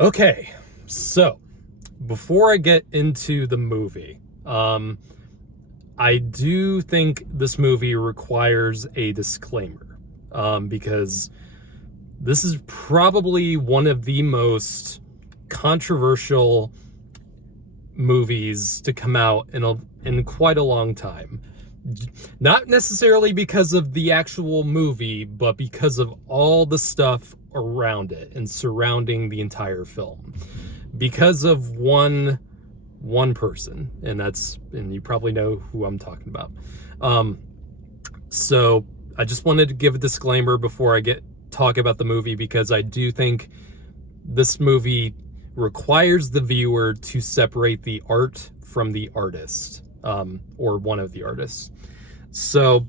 Okay, so before I get into the movie, I do think this movie requires a disclaimer, because this is probably one of the most controversial movies to come out in quite a long time. Not necessarily because of the actual movie, but because of all the stuff around it and surrounding the entire film. Because of one person, and you probably know who I'm talking about. So I just wanted to give a disclaimer before I talk about the movie, because I do think this movie requires the viewer to separate the art from the artist, or one of the artists. So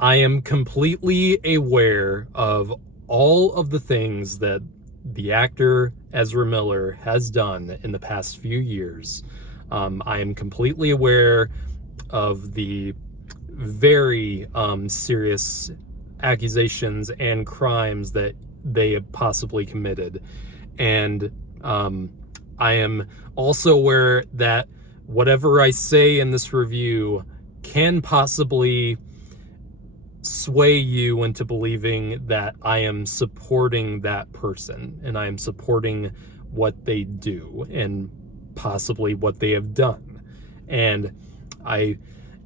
I am completely aware of all of the things that the actor Ezra Miller has done in the past few years. I am completely aware of the very serious accusations and crimes that they have possibly committed. And I am also aware that whatever I say in this review can possibly sway you into believing that I am supporting that person and I am supporting what they do and possibly what they have done. And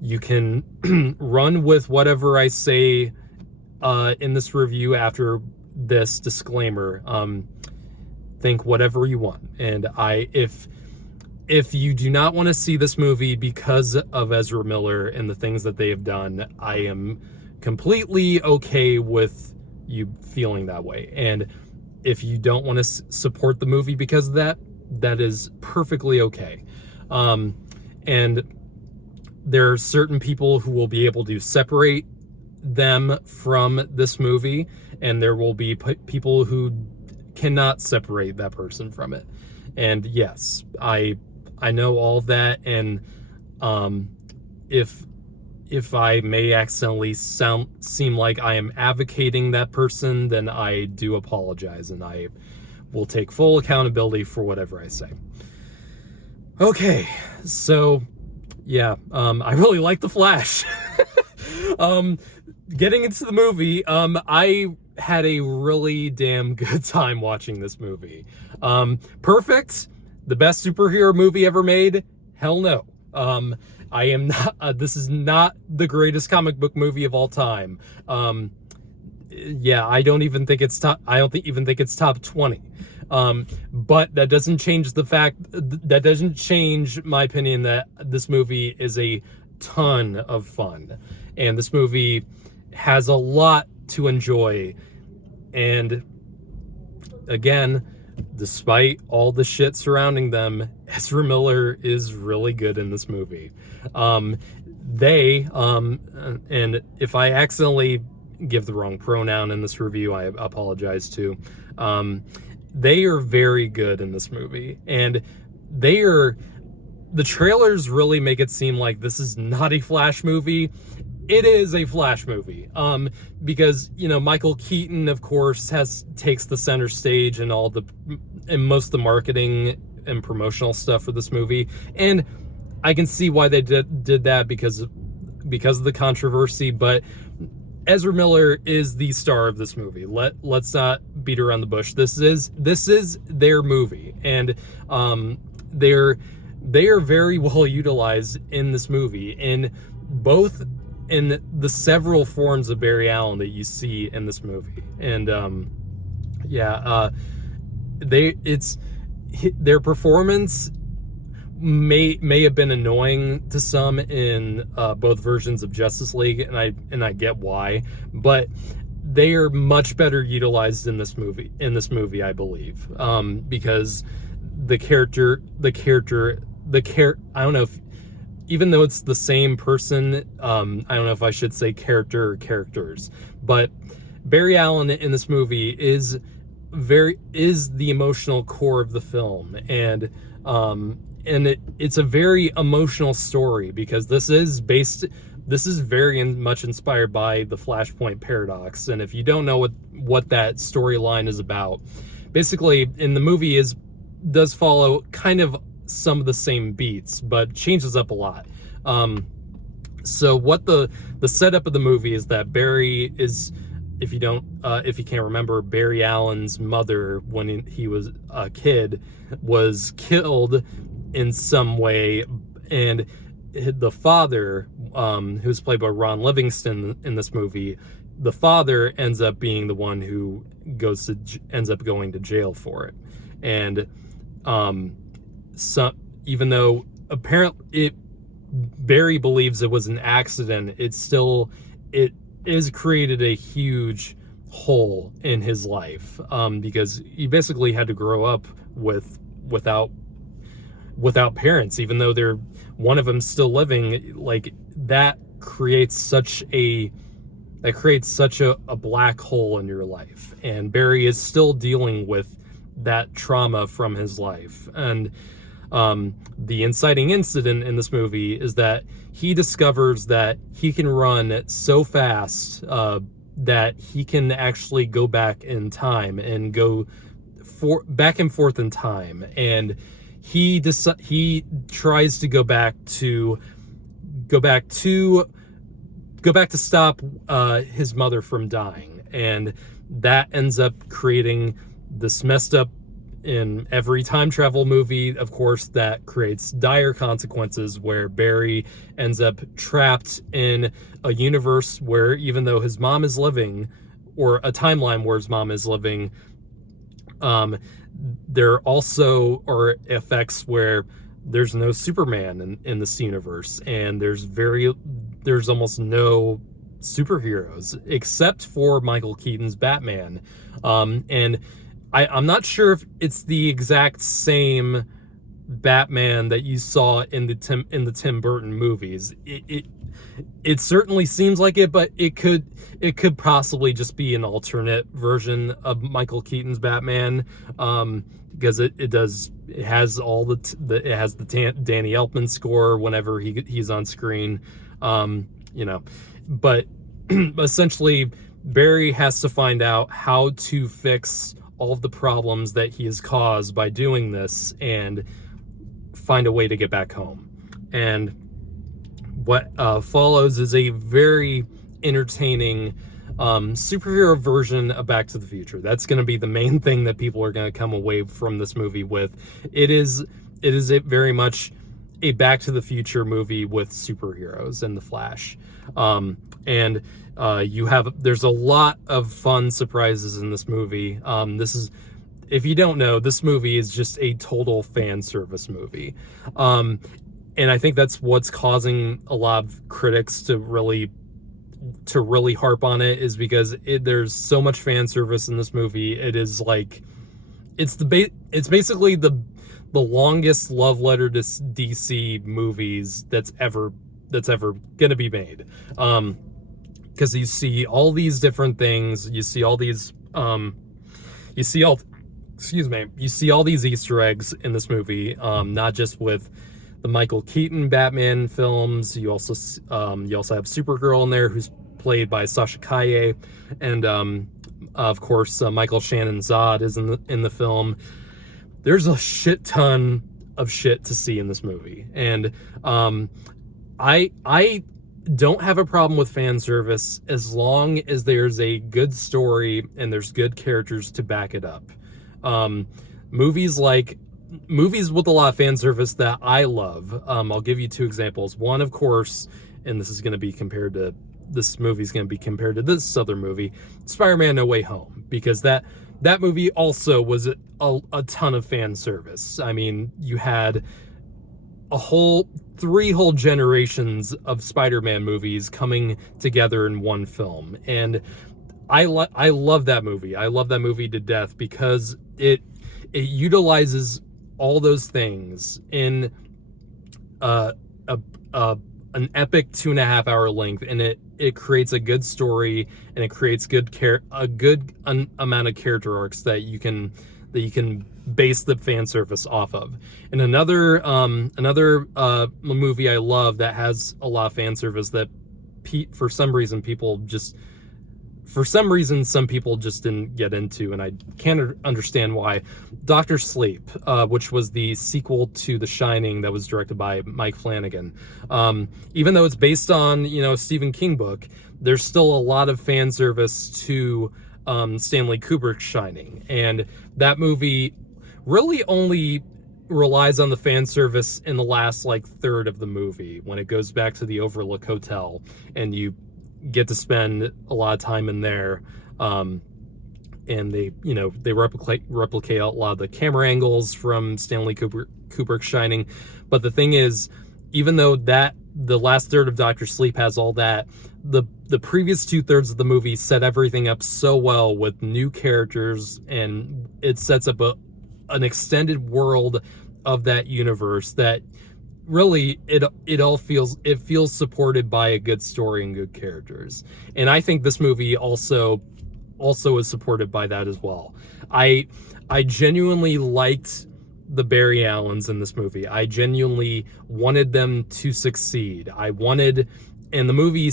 you can run with whatever I say in this review after this disclaimer. Think whatever you want. And if you do not want to see this movie because of Ezra Miller and the things that they have done, I am completely okay with you feeling that way. And if you don't want to support the movie because of that, that is perfectly okay. And there are certain people who will be able to separate them from this movie, and there will be people who cannot separate that person from it. And yes, I know all of that, and if I may accidentally seem like I am advocating that person, then I do apologize, and I will take full accountability for whatever I say. Okay, so yeah, I really like The Flash. Getting into the movie, I had a really damn good time watching this movie. Perfect? The best superhero movie ever made? Hell no. I am not. This is not the greatest comic book movie of all time. Yeah, I don't even think it's top. I don't even think it's top 20. But that doesn't change the fact. That doesn't change my opinion that this movie is a ton of fun, and this movie has a lot to enjoy. And again, despite all the shit surrounding them, Ezra Miller is really good in this movie. And if I accidentally give the wrong pronoun in this review, I apologize too. They are very good in this movie, and the trailers really make it seem like this is not a Flash movie. It is a Flash movie, because, Michael Keaton, of course, takes the center stage and most of the marketing and promotional stuff for this movie, and I can see why they did that because of the controversy. But Ezra Miller is the star of this movie. Let's not beat around the bush. This is their movie, and they are very well utilized in this movie in the several forms of Barry Allen that you see in this movie. And their performance may have been annoying to some in both versions of Justice League, and I get why, but they are much better utilized in this movie, I believe, because the character, I don't know if, even though it's the same person, I don't know if I should say character or characters, but Barry Allen in this movie is the emotional core of the film, and it's a very emotional story, because this is very much inspired by the Flashpoint paradox. And if you don't know what that storyline is about, basically in the movie is does follow kind of some of the same beats, but changes up a lot. So what the setup of the movie is that Barry is, if you can't remember, Barry Allen's mother, when he was a kid, was killed in some way, and the father, who's played by Ron Livingston in this movie, the father ends up being the one who ends up going to jail for it. And even though apparently Barry believes it was an accident, it has created a huge hole in his life, because he basically had to grow up without parents, even though one of them still living. Like, that creates such a black hole in your life, and Barry is still dealing with that trauma from his life. And the inciting incident in this movie is that he discovers that he can run so fast that he can actually go back in time and go back and forth in time, and he tries to go back to stop his mother from dying, and that ends up creating this messed up. In every time travel movie, of course, that creates dire consequences, where Barry ends up trapped in a universe where, even though his mom is living, or a timeline where his mom is living, there also are effects where there's no Superman in this universe, and there's almost no superheroes except for Michael Keaton's Batman, and I'm not sure if it's the exact same Batman that you saw in the Tim Burton movies. It certainly seems like it, but it could possibly just be an alternate version of Michael Keaton's Batman, because it has the Danny Elfman score whenever he's on screen, but essentially Barry has to find out how to fix all of the problems that he has caused by doing this, and find a way to get back home. And what follows is a very entertaining superhero version of Back to the Future. That's going to be the main thing that people are going to come away from this movie with. It is very much a Back to the Future movie with superheroes and the Flash. There's a lot of fun surprises in this movie. If you don't know, this movie is just a total fan service movie. And I think that's what's causing a lot of critics to really harp on it, is because there's so much fan service in this movie. It is like, it's basically the longest love letter to DC movies that's ever gonna be made. Because you see all these different things, you see all these Easter eggs in this movie, not just with the Michael Keaton Batman films. You also have Supergirl in there, who's played by Sasha Calle, and of course Michael Shannon Zod is in the film. There's a shit ton of shit to see in this movie, and I don't have a problem with fan service as long as there's a good story and there's good characters to back it up. Movies with a lot of fan service that I love, I'll give you two examples. One, of course, and this movie's going to be compared to this other movie, Spider-Man No Way Home, because that movie also was a ton of fan service. I mean, you had three whole generations of Spider-Man movies coming together in one film, and I love that movie. I love that movie to death, because it utilizes all those things in an epic 2.5 hour length, and it creates a good story, and it creates a good amount of character arcs that you can base the fan service off of. And another movie I love that has a lot of fan service that for some reason people just for some reason, some people just didn't get into, and I can't understand why. Dr. Sleep, which was the sequel to The Shining that was directed by Mike Flanagan. Even though it's based on, a Stephen King book, there's still a lot of fan service to Stanley Kubrick's Shining. And that movie really only relies on the fan service in the last third of the movie, when it goes back to the Overlook Hotel and you get to spend a lot of time in there, and they replicate a lot of the camera angles from Stanley Kubrick's Shining. But the thing is, even though that the last third of Dr. Sleep has all that, the previous 2/3 of the movie set everything up so well with new characters, and it sets up an extended world of that universe that really it feels supported by a good story and good characters. And I think this movie also is supported by that as well. I genuinely liked the Barry Allens in this movie. I genuinely wanted them to succeed. And the movie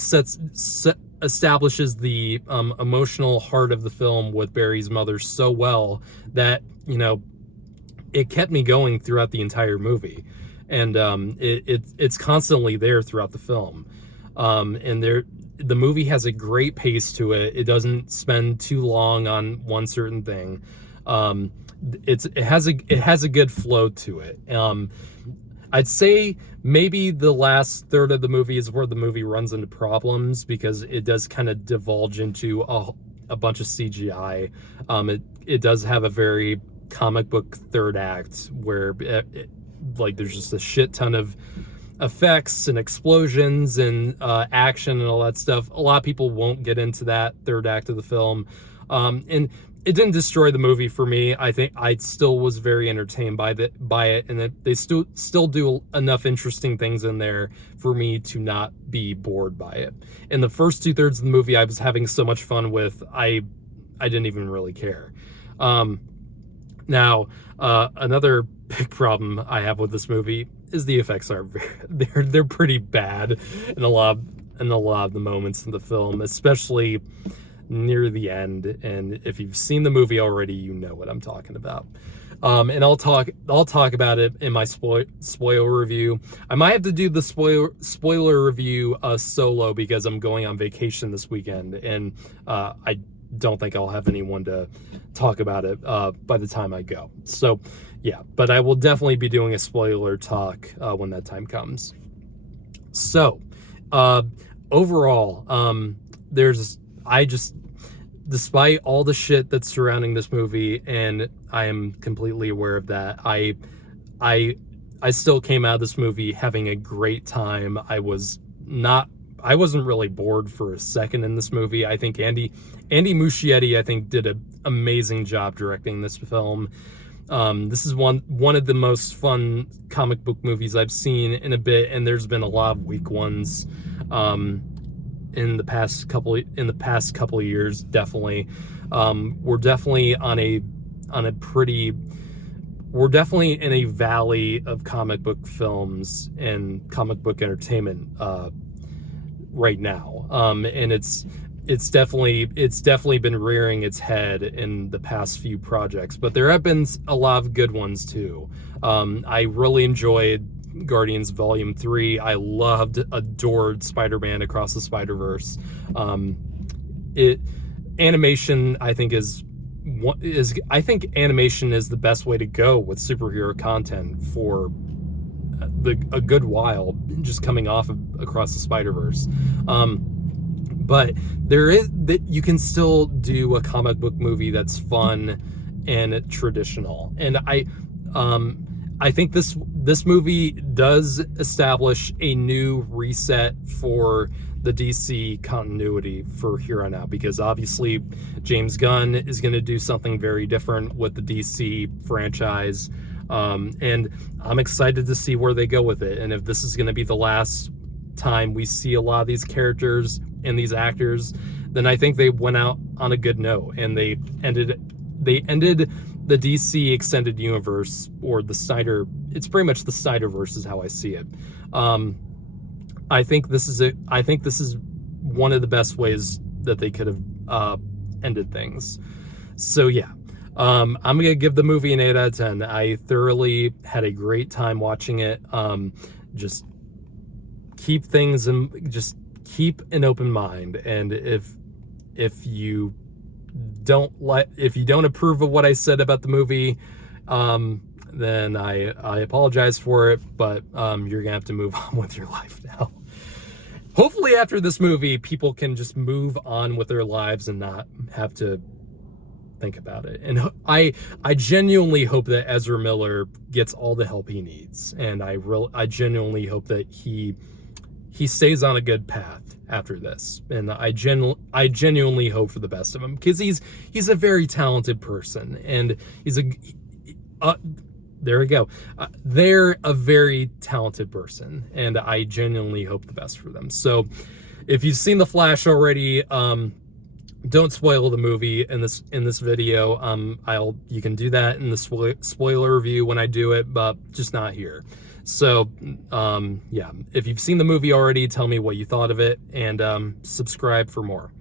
establishes the emotional heart of the film with Barry's mother so well that it kept me going throughout the entire movie. And it's constantly there throughout the film. And the movie has a great pace to it. It doesn't spend too long on one certain thing. It has a good flow to it. I'd say maybe the last third of the movie is where the movie runs into problems, because it does kind of divulge into a bunch of CGI. It does have a very comic book third act where there's just a shit ton of effects and explosions and action and all that stuff. A lot of people won't get into that third act of the film, and it didn't destroy the movie for me. I think I still was very entertained by it, and that they still do enough interesting things in there for me to not be bored by it. In the first 2/3 of the movie, I was having so much fun with. I didn't even really care. Now, another big problem I have with this movie is the effects are they're pretty bad in a lot of the moments in the film, especially near the end. And if you've seen the movie already, you know what I'm talking about. And I'll talk about it in my spoiler review. I might have to do the spoiler review solo, because I'm going on vacation this weekend, and I don't think I'll have anyone to talk about it by the time I go. So yeah, but I will definitely be doing a spoiler talk when that time comes. So overall, despite all the shit that's surrounding this movie, and I am completely aware of that, I still came out of this movie having a great time. I wasn't really bored for a second in this movie. I think Andy Muschietti, did an amazing job directing this film. This is one of the most fun comic book movies I've seen in a bit, and there's been a lot of weak ones in the past couple of years. Definitely, we're definitely we're definitely in a valley of comic book films and comic book entertainment right now, and it's definitely been rearing its head in the past few projects, but there have been a lot of good ones too. I really enjoyed Guardians Volume 3. I adored Spider-Man Across the Spider-Verse. Animation, I think animation is the best way to go with superhero content for a good while, just coming off of Across the Spider-Verse. But you can still do a comic book movie that's fun and traditional. And I think this movie does establish a new reset for the DC continuity for here on out, because obviously James Gunn is going to do something very different with the DC franchise. And I'm excited to see where they go with it, and if this is going to be the last time we see a lot of these characters and these actors, then I think they went out on a good note, and they ended the DC extended universe, or it's pretty much the Snyderverse is how I see it. I think this is one of the best ways that they could have ended things. So yeah, I'm gonna give the movie an 8 out of 10. I thoroughly had a great time watching it. Just keep things and just keep an open mind, and if you don't approve of what I said about the movie, then I apologize for it, but you're gonna have to move on with your life now. Hopefully after this movie, people can just move on with their lives and not have to think about it. And I genuinely hope that Ezra Miller gets all the help he needs, and I genuinely hope that he stays on a good path after this, and I genuinely hope for the best of him, because he's a very talented person, and there we go. They're a very talented person, and I genuinely hope the best for them. So if you've seen The Flash already, don't spoil the movie in this video. You can do that in the spoiler review when I do it, but just not here. So yeah, if you've seen the movie already, tell me what you thought of it, and subscribe for more.